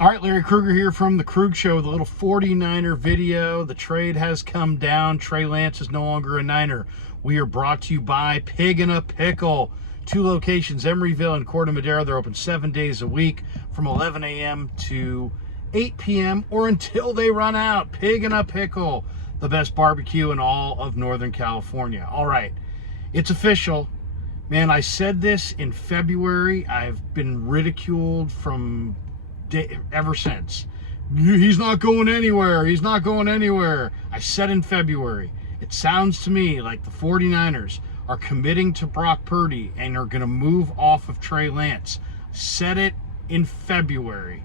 All right, Larry Krueger here from the Krug Show with a little 49er video. The trade has come down. Trey Lance is no longer a Niner. We are brought to you by Pig in a Pickle. 2 locations, Emeryville and Corte Madera. They're open 7 days a week from 11 a.m. to 8 p.m. or until they run out. Pig in a Pickle, the best barbecue in all of Northern California. All right, it's official. Man, I said this in February. I've been ridiculed from ever since. He's not going anywhere. He's not going anywhere. I said in February. It sounds to me like the 49ers are committing to Brock Purdy and are going to move off of Trey Lance. Said it in February.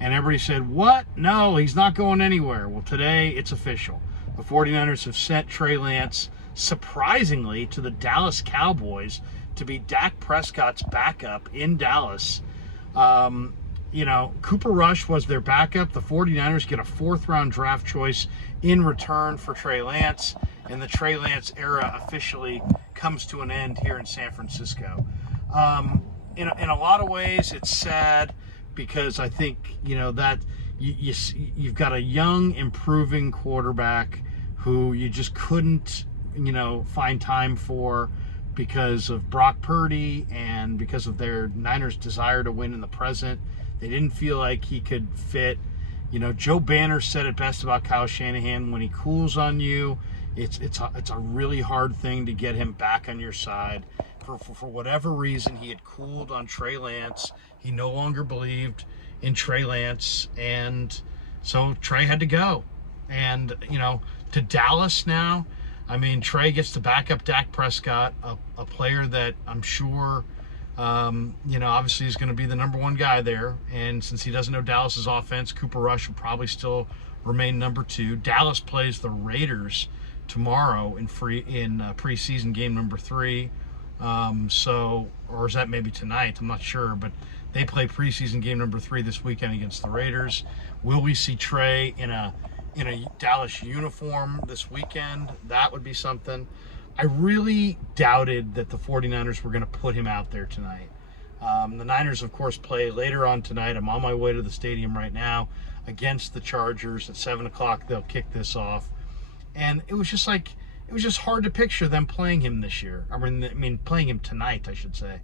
And everybody said, what? No, he's not going anywhere. Well, today it's official. The 49ers have sent Trey Lance, surprisingly, to the Dallas Cowboys to be Dak Prescott's backup in Dallas. You know, Cooper Rush was their backup. The 49ers get a 4th-round draft choice in return for Trey Lance, and the Trey Lance era officially comes to an end here in San Francisco. In a lot of ways, it's sad because I think, you know, that you've got a young, improving quarterback who you just couldn't, you know, find time for because of Brock Purdy and because of their Niners' desire to win in the present. They didn't feel like he could fit. You know, Joe Banner said it best about Kyle Shanahan. When he cools on you, it's a really hard thing to get him back on your side. For whatever reason, he had cooled on Trey Lance. He no longer believed in Trey Lance, and so Trey had to go. And, you know, to Dallas now, I mean, Trey gets to back up Dak Prescott, a player that I'm sure, you know, obviously is going to be the number 1 guy there. And since he doesn't know Dallas's offense, Cooper Rush will probably still remain number 2. Dallas plays the Raiders tomorrow in preseason game number 3. Or is that maybe tonight? I'm not sure, but they play preseason game number 3 this weekend against the Raiders. Will we see Trey in a Dallas uniform this weekend? That would be something. I really doubted that the 49ers were going to put him out there tonight. The Niners, of course, play later on tonight. I'm on my way to the stadium right now against the Chargers at 7 o'clock. They'll kick this off. And it was just hard to picture them playing him this year. I mean, playing him tonight, I should say.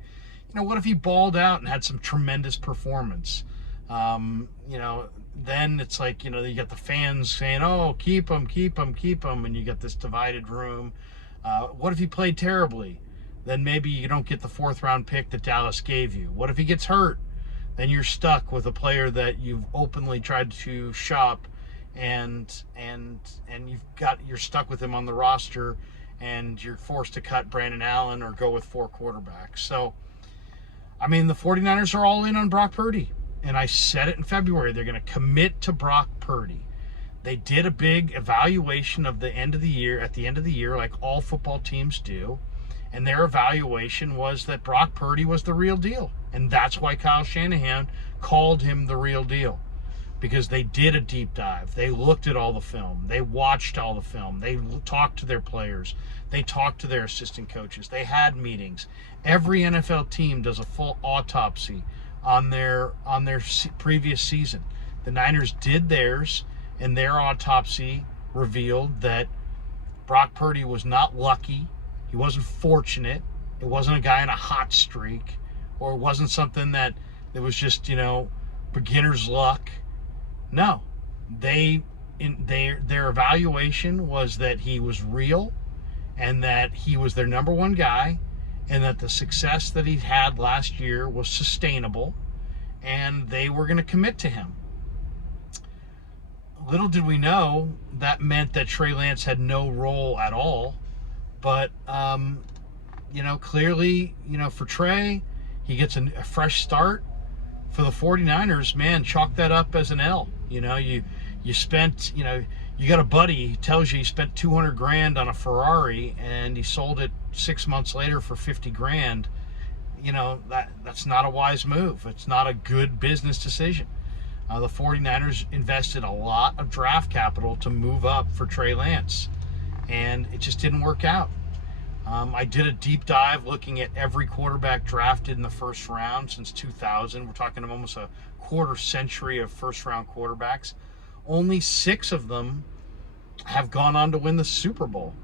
You know, what if he balled out and had some tremendous performance? You know, then it's like, you know, you got the fans saying, oh, keep him, keep him, keep him, and you got this divided room. What if he played terribly? Then maybe you don't get the 4th-round pick that Dallas gave you. What if he gets hurt? Then you're stuck with a player that you've openly tried to shop, and you're stuck with him on the roster, and you're forced to cut Brandon Allen or go with 4 quarterbacks. So, I mean, the 49ers are all in on Brock Purdy. And I said it in February, they're going to commit to Brock Purdy. They did a big evaluation of the end of the year, at the end of the year, like all football teams do. And their evaluation was that Brock Purdy was the real deal. And that's why Kyle Shanahan called him the real deal. Because they did a deep dive. They looked at all the film. They watched all the film. They talked to their players. They talked to their assistant coaches. They had meetings. Every NFL team does a full autopsy on their previous season. The Niners did theirs, and their autopsy revealed that Brock Purdy was not lucky. He wasn't fortunate. It wasn't a guy in a hot streak, or it wasn't something that was just, you know, beginner's luck. No, their evaluation was that he was real, and that he was their number 1 guy, and that the success that he had last year was sustainable, and they were going to commit to him. Little did we know that meant that Trey Lance had no role at all. But, you know, clearly, you know, for Trey, he gets a fresh start. For the 49ers, man, chalk that up as an L. You know, you spent, you know, you got a buddy, he tells you he spent $200,000 on a Ferrari and he sold it 6 months later for $50,000. You know, that's not a wise move. It's not a good business decision. The 49ers invested a lot of draft capital to move up for Trey Lance, and it just didn't work out. I did a deep dive looking at every quarterback drafted in the first round since 2000. We're talking almost a quarter century of first-round quarterbacks. Only 6 of them have gone on to win the Super Bowl.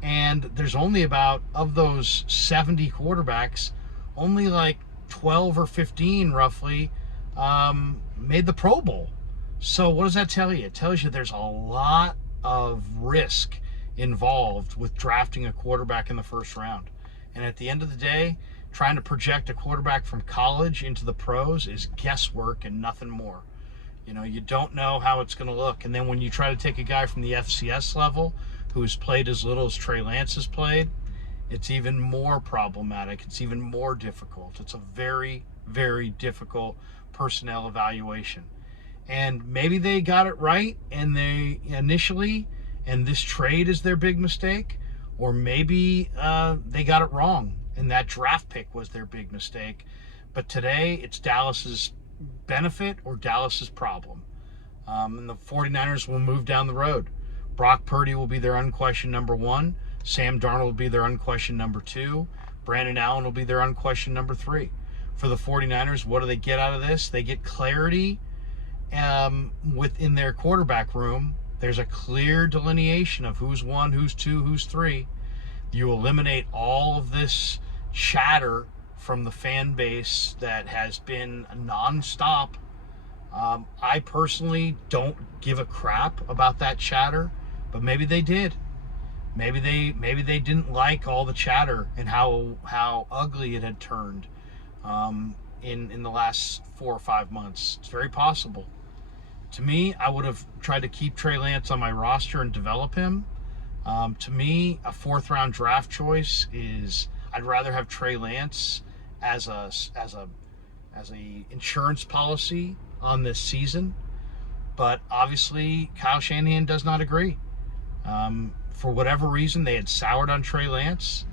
And there's only about, of those 70 quarterbacks, only like 12 or 15 roughly made the Pro Bowl. So what does that tell you? It tells you there's a lot of risk involved with drafting a quarterback in the first round. And at the end of the day, trying to project a quarterback from college into the pros is guesswork and nothing more. You don't know how it's going to look. And then when you try to take a guy from the FCS level who's played as little as Trey Lance has played, it's even more problematic. It's even more difficult. It's a very, very difficult personnel evaluation. And maybe they got it right and they initially, and this trade is their big mistake, or maybe they got it wrong and that draft pick was their big mistake. But today it's Dallas's benefit or Dallas's problem. And the 49ers will move down the road. Brock Purdy will be their unquestioned number 1. Sam Darnold will be their unquestioned number 2. Brandon Allen will be their unquestioned number 3. For the 49ers, what do they get out of this? They get clarity within their quarterback room. There's a clear delineation of who's 1, who's 2, who's 3. You eliminate all of this chatter from the fan base that has been nonstop. I personally don't give a crap about that chatter, but maybe they did. Maybe they didn't like all the chatter and how ugly it had turned in the last 4 or 5 months. It's very possible. To me, I would have tried to keep Trey Lance on my roster and develop him. To me, a 4th round draft choice is, I'd rather have Trey Lance as a insurance policy on this season. But obviously, Kyle Shanahan does not agree. For whatever reason, they had soured on Trey Lance.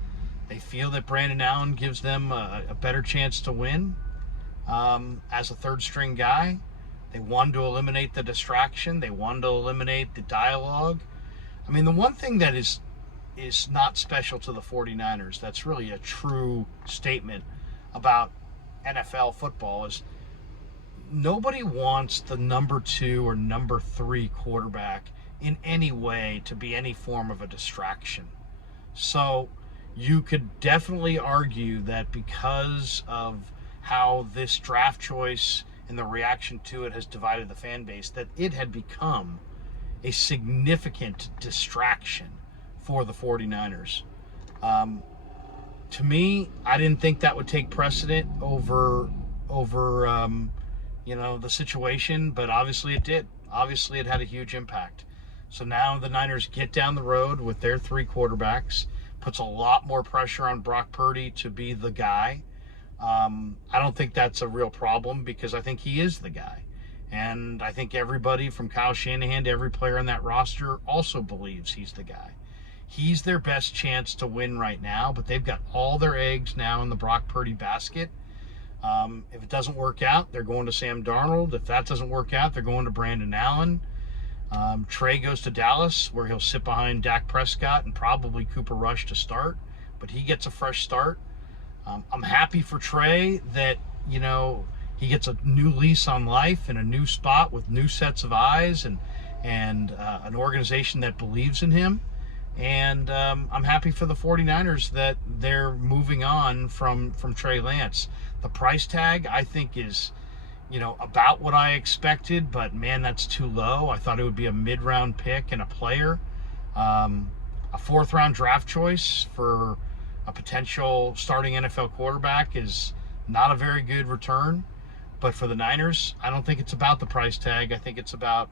They feel that Brandon Allen gives them a better chance to win as a 3rd string guy. They wanted to eliminate the distraction. They wanted to eliminate the dialogue. I mean, the one thing that is not special to the 49ers, that's really a true statement about NFL football, is nobody wants the number 2 or number 3 quarterback in any way to be any form of a distraction. So you could definitely argue that because of how this draft choice and the reaction to it has divided the fan base, that it had become a significant distraction for the 49ers. To me, I didn't think that would take precedent over the situation, but obviously it did. Obviously it had a huge impact. So now the Niners get down the road with their 3 quarterbacks, puts a lot more pressure on Brock Purdy to be the guy. I don't think that's a real problem because I think he is the guy. And I think everybody from Kyle Shanahan to every player on that roster also believes he's the guy. He's their best chance to win right now, but they've got all their eggs now in the Brock Purdy basket. If it doesn't work out, they're going to Sam Darnold. If that doesn't work out, they're going to Brandon Allen. Trey goes to Dallas, where he'll sit behind Dak Prescott and probably Cooper Rush to start, but he gets a fresh start. I'm happy for Trey that, he gets a new lease on life in a new spot with new sets of eyes and an organization that believes in him. And I'm happy for the 49ers that they're moving on from Trey Lance. The price tag, I think, is, about what I expected, but man, that's too low. I thought it would be a mid-round pick and a player. A 4th round draft choice for a potential starting NFL quarterback is not a very good return. But for the Niners, I don't think it's about the price tag. I think it's about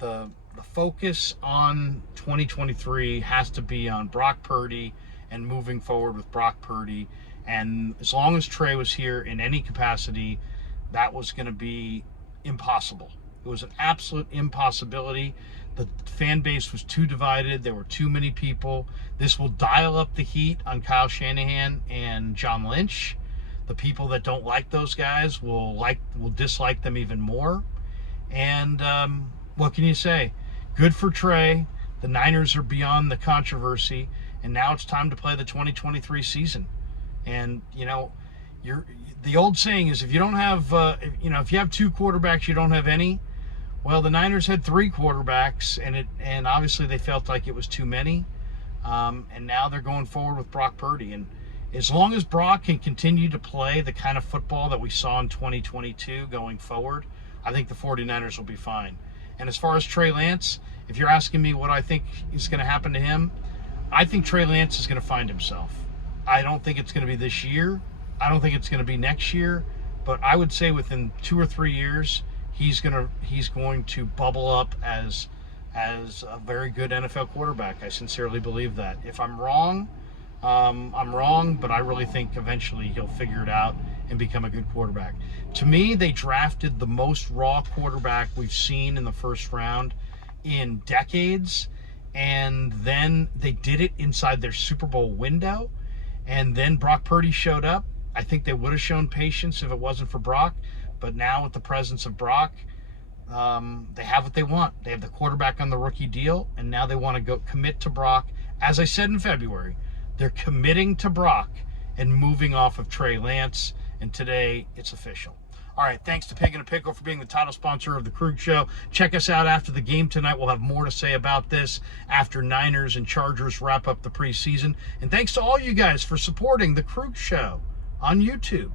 the focus on 2023 has to be on Brock Purdy and moving forward with Brock Purdy. And as long as Trey was here in any capacity, that was going to be impossible. It was an absolute impossibility. The fan base was too divided. There were too many people. This will dial up the heat on Kyle Shanahan and John Lynch. The people that don't like those guys will dislike them even more. And what can you say? Good for Trey. The Niners are beyond the controversy. and now it's time to play the 2023 season. And, you know, the old saying is if you don't have, if you have two quarterbacks, you don't have any. Well, the Niners had three quarterbacks, and obviously they felt like it was too many. And now they're going forward with Brock Purdy. And as long as Brock can continue to play the kind of football that we saw in 2022 going forward, I think the 49ers will be fine. And as far as Trey Lance, if you're asking me what I think is going to happen to him, I think Trey Lance is going to find himself. I don't think it's going to be this year. I don't think it's going to be next year. But I would say within 2 or 3 years, he's going to bubble up as a very good NFL quarterback. I sincerely believe that. If I'm wrong, I'm wrong, but I really think eventually he'll figure it out and become a good quarterback. To me, they drafted the most raw quarterback we've seen in the first round in decades, and then they did it inside their Super Bowl window, and then Brock Purdy showed up. I think they would have shown patience if it wasn't for Brock, but now with the presence of Brock, they have what they want. They have the quarterback on the rookie deal, and now they want to go commit to Brock. As I said in February, they're committing to Brock and moving off of Trey Lance, and today it's official. All right, thanks to Pig and a Pickle for being the title sponsor of the Krug Show. Check us out after the game tonight. We'll have more to say about this after Niners and Chargers wrap up the preseason. And thanks to all you guys for supporting the Krug Show on YouTube.